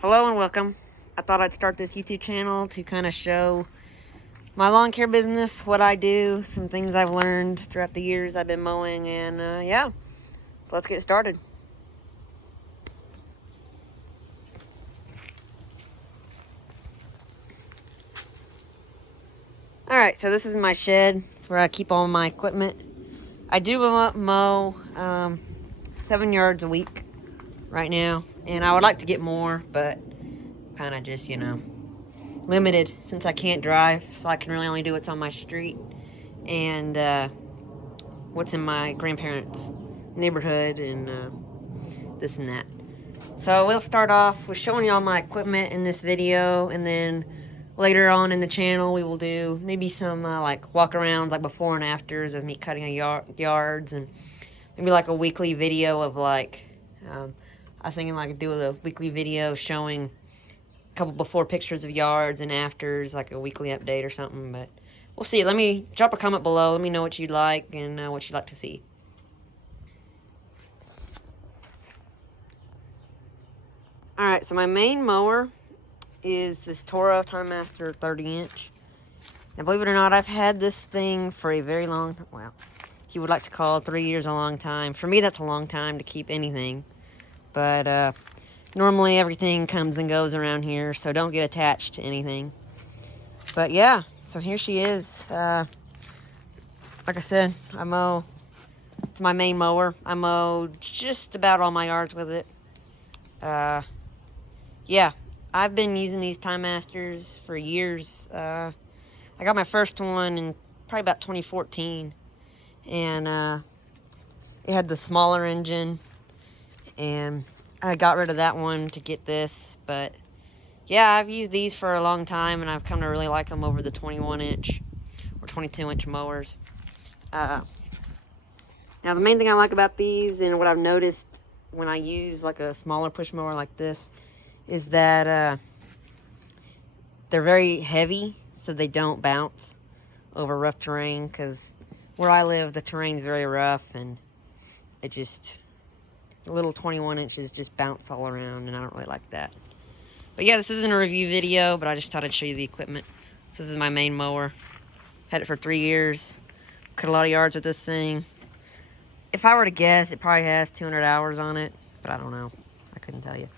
Hello and welcome. I thought I'd start this YouTube channel to kind of show my lawn care business, what I do, some things I've learned throughout the years I've been mowing, and yeah, so let's get started. Alright, so this is my shed. It's where I keep all my equipment. I do mow 7 yards a week right now, and I would like to get more, but kind of just, limited since I can't drive, so I can really only do what's on my street and what's in my grandparents' neighborhood and this and that. So we'll start off with showing y'all my equipment in this video, and then later on in the channel we will do maybe some like walk arounds, like before and afters of me cutting yards, and maybe like a weekly video of like I was thinking like do a weekly video showing a couple before pictures of yards and afters, like a weekly update or something, but we'll see. Let me drop a comment below. Let me know what you'd like and what you'd like to see. Alright, so my main mower is this Toro Time Master 30-inch. Now, believe it or not, I've had this thing for a very long time. Well, you would like to call 3 years a long time. For me, that's a long time to keep anything. But normally everything comes and goes around here, so don't get attached to anything. But yeah, so here she is. Like I said, it's my main mower. I mow just about all my yards with it. Yeah, I've been using these Time Masters for years. I got my first one in probably about 2014, and it had the smaller engine, and I got rid of that one to get this. But yeah, I've used these for a long time, and I've come to really like them over the 21-inch or 22-inch mowers. Now, the main thing I like about these, and what I've noticed when I use like a smaller push mower like this, is that they're very heavy, so they don't bounce over rough terrain, because where I live, the terrain's very rough, and it just, the little 21 inches just bounce all around, and I don't really like that. But yeah, this isn't a review video, but I just thought I'd show you the equipment. This is my main mower. Had it for 3 years. Cut a lot of yards with this thing. If I were to guess, it probably has 200 hours on it, but I don't know. I couldn't tell you.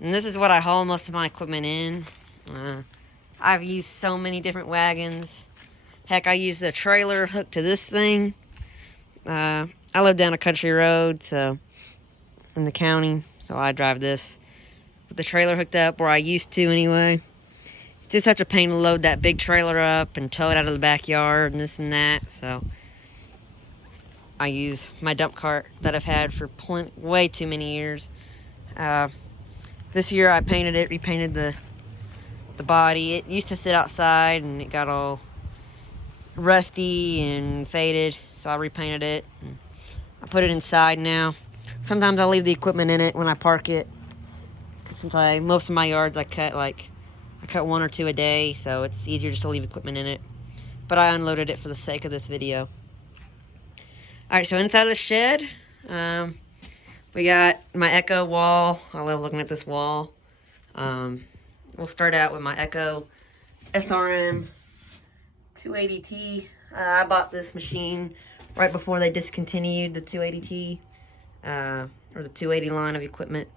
And this is what I haul most of my equipment in. I've used so many different wagons. Heck, I used a trailer hooked to this thing. I live down a country road, so in the county, so I drive this with the trailer hooked up, or I used to anyway. It's just such a pain to load that big trailer up and tow it out of the backyard and this and that, so I use my dump cart that I've had for way too many years. This year I repainted the body. It used to sit outside and it got all rusty and faded, so I repainted it. And I put it inside now. Sometimes I leave the equipment in it when I park it. Since most of my yards I cut 1 or 2 a day, so it's easier just to leave equipment in it. But I unloaded it for the sake of this video. Alright, so inside the shed, we got my Echo wall. I love looking at this wall. We'll start out with my Echo SRM 280T. I bought this machine right before they discontinued the 280T, or the 280 line of equipment.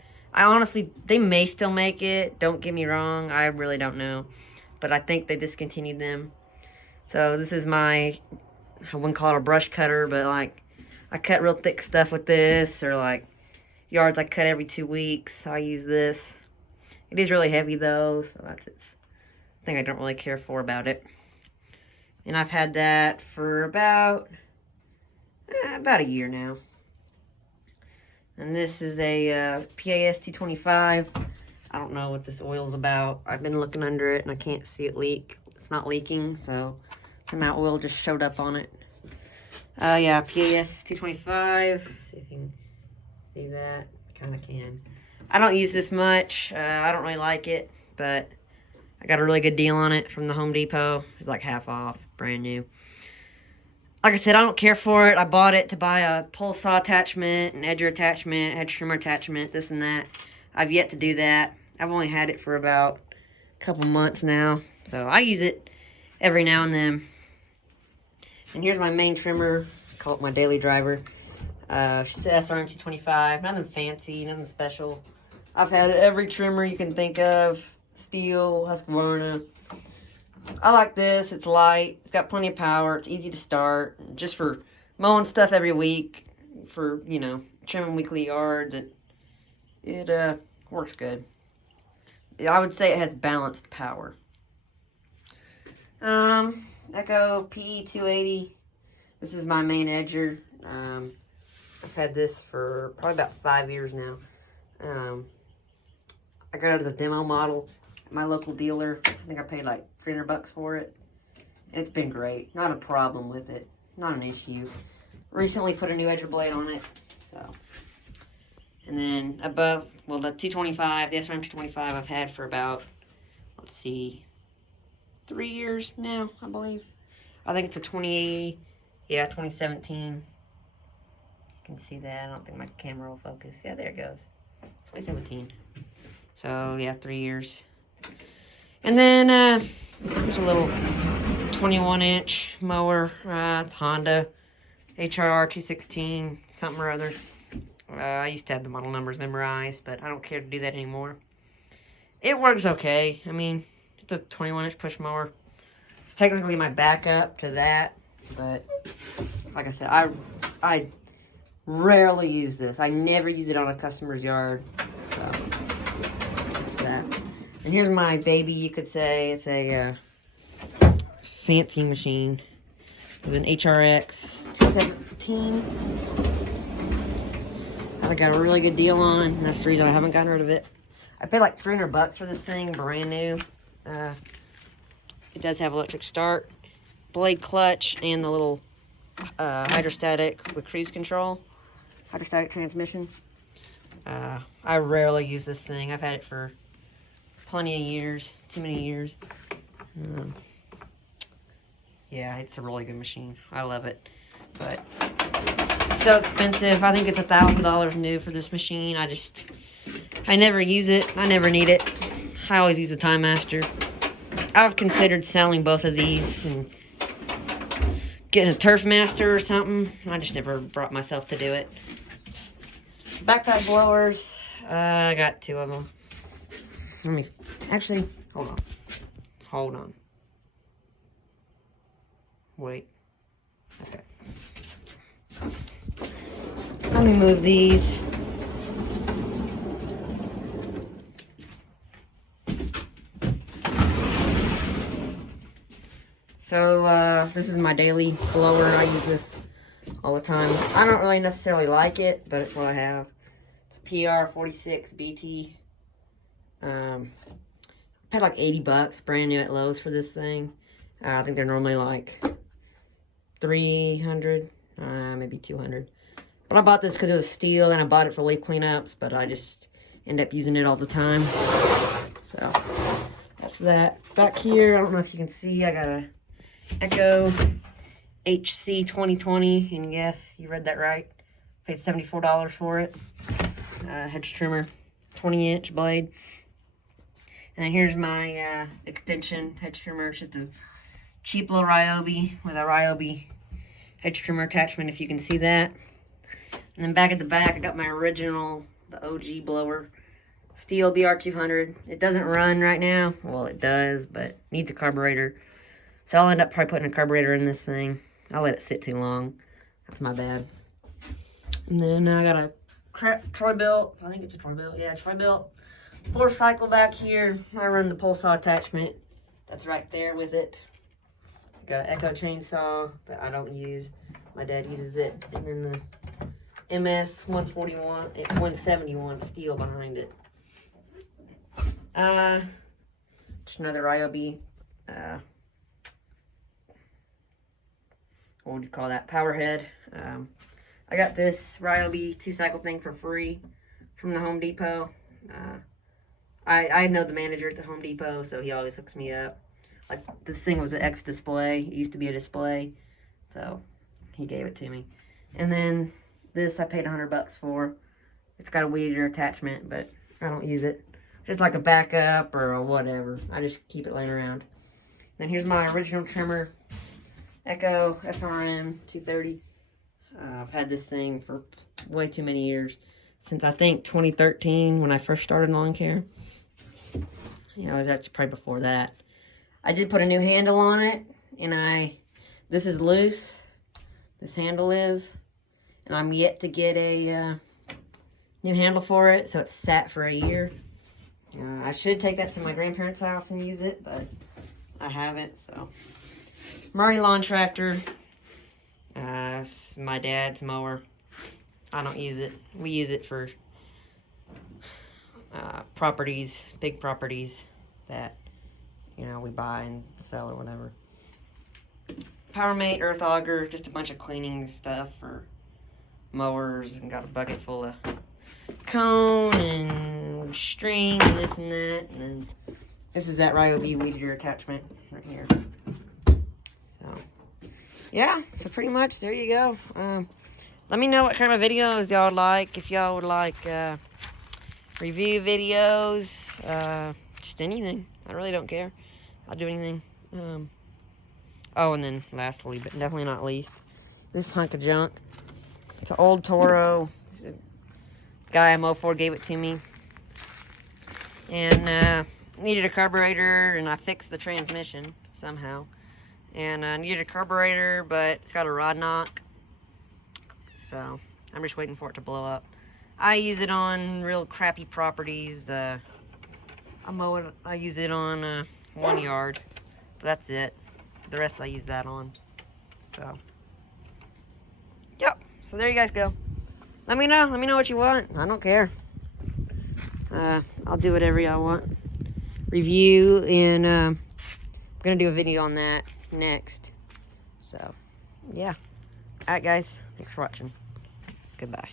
They may still make it. Don't get me wrong. I really don't know. But I think they discontinued them. So this is I wouldn't call it a brush cutter, but like, I cut real thick stuff with this, or like yards I cut every 2 weeks. I use this. It is really heavy though, so that's its thing I don't really care for about it. And I've had that for about a year now. And this is a PAS 225. I don't know what this oil's about. I've been looking under it and I can't see it leak. It's not leaking, so somehow oil just showed up on it. Yeah, PAS 225. See if you can see that. Kind of can. I don't use this much. I don't really like it, but I got a really good deal on it from the Home Depot. It was like half off, brand new. Like I said, I don't care for it. I bought it to buy a pole saw attachment, an edger attachment, hedge trimmer attachment, this and that. I've yet to do that. I've only had it for about a couple months now, so I use it every now and then. And here's my main trimmer. I call it my daily driver. She's an SRM 225. Nothing fancy, nothing special. I've had every trimmer you can think of. Steel, Husqvarna. I like this. It's light. It's got plenty of power. It's easy to start. Just for mowing stuff every week. For, you know, trimming weekly yards. It works good. I would say it has balanced power. Echo PE 280. This is my main edger. I've had this for probably about 5 years now. I got it as a demo model at my local dealer. I think I paid like $300 for it. It's been great. Not a problem with it. Not an issue. Recently put a new edger blade on it. So, and then above, well, the 225, the SRM 225 I've had for about, let's see, 3 years now, I believe. I think it's a 2017. You can see that. I don't think my camera will focus. Yeah, there it goes. 2017. So, yeah, 3 years. And then, there's a little 21-inch mower. It's Honda HRR 216, something or other. I used to have the model numbers memorized, but I don't care to do that anymore. It works okay. I mean, it's a 21-inch push mower. It's technically my backup to that, but like I said, I rarely use this. I never use it on a customer's yard, so that's that. And here's my baby, you could say. It's a fancy machine. It's an HRX 217. I got a really good deal on, and that's the reason I haven't gotten rid of it. I paid like $300 for this thing, brand new. It does have electric start, blade clutch, and the little hydrostatic with cruise control, hydrostatic transmission. I rarely use this thing. I've had it for plenty of years, too many years. Yeah, it's a really good machine. I love it, but it's so expensive. I think it's $1,000 new for this machine. I never use it. I never need it. I always use the Time Master. I've considered selling both of these and getting a Turf Master or something. I just never brought myself to do it. Backpack blowers. I got 2 of them. Let me, actually, hold on. Hold on. Wait. Okay. Let me move these. So, this is my daily blower. I use this all the time. I don't really necessarily like it, but it's what I have. It's a PR46 BT. I paid like $80 brand new at Lowe's for this thing. I think they're normally like $300, maybe $200. But I bought this because it was steel, and I bought it for leaf cleanups, but I just end up using it all the time. So, that's that. Back here, I don't know if you can see, I got a Echo HC 2020, and yes, you read that right. Paid $74 for it. Hedge trimmer, 20-inch blade. And then here's my extension hedge trimmer. It's just a cheap little Ryobi with a Ryobi hedge trimmer attachment, if you can see that. And then back at the back, I got my original, the OG blower, Stihl BR200. It doesn't run right now. Well, it does, but needs a carburetor. So I'll end up probably putting a carburetor in this thing. I'll let it sit too long. That's my bad. And then I got a Troy-Bilt. I think it's a Troy-Bilt. Yeah, Troy-Bilt 4-cycle back here. I run the pole saw attachment. That's right there with it. Got an Echo chainsaw that I don't use. My dad uses it. And then the MS 171 Stihl behind it. Just another Ryobi. What would you call that? Power head. I got this Ryobi 2-cycle thing for free from the Home Depot. I know the manager at the Home Depot, so he always hooks me up. Like, this thing was an X-Display. It used to be a display, so he gave it to me. And then this I paid $100 for. It's got a weed eater attachment, but I don't use it. just like a backup or a whatever. I just keep it laying around. Then here's my original trimmer, Echo SRM 230. I've had this thing for way too many years, since I think 2013 when I first started lawn care. You know, it was actually probably before that. I did put a new handle on it, and this is loose. This handle is, and I'm yet to get a new handle for it, so it's sat for a year. I should take that to my grandparents' house and use it, but I haven't, so. Murray Lawn Tractor. My dad's mower. I don't use it. We use it for properties, big properties that, you know, we buy and sell or whatever. PowerMate Earth Auger, just a bunch of cleaning stuff for mowers, and got a bucket full of cone and string and this and that. And then this is that Ryobi weed eater attachment right here. So yeah, so pretty much there you go. Let me know what kind of videos y'all like. If y'all would like review videos, just anything. I really don't care. I'll do anything. Oh, and then lastly, but definitely not least, this hunk of junk. It's an old Toro. Guy I mow for gave it to me. And needed a carburetor, and I fixed the transmission somehow. And I needed a carburetor, but it's got a rod knock. So I'm just waiting for it to blow up. I use it on real crappy properties. I use it on 1 yard. But that's it. The rest I use that on. So yep. So there you guys go. Let me know what you want. I don't care. I'll do whatever y'all want. Review, and I'm gonna do a video on that next. So yeah. Alright guys, thanks for watching. Goodbye.